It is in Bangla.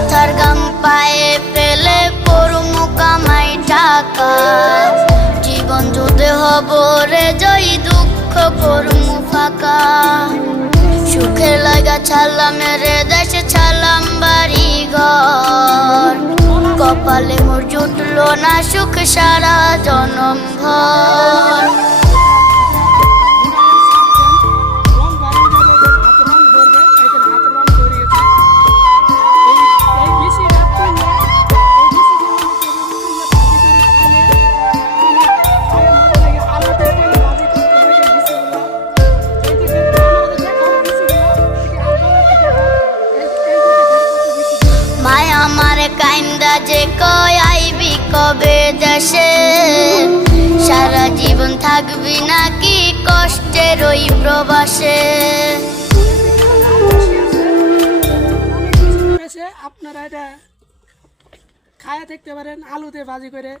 মাথার গাম পায়ে ফেলে পড়মু কামাই টাকা জীবন যুদ্ধে হব রে জয়ী দুঃখ করমু ফাঁকা সুখের লাগা ছাড়লাম রে দেশে ছাড়লাম বাড়ি ঘর কপালে মোর জুটলো না সুখ সারা জনম ভর আমার কাইন্দা যে কয় আইবি কবে দেশে সারা জীবন থাকবি নাকি কষ্টের ওই প্রবাসে আপনারা এটা খায়া দেখতে পারেন আলুতে ভাজি করে।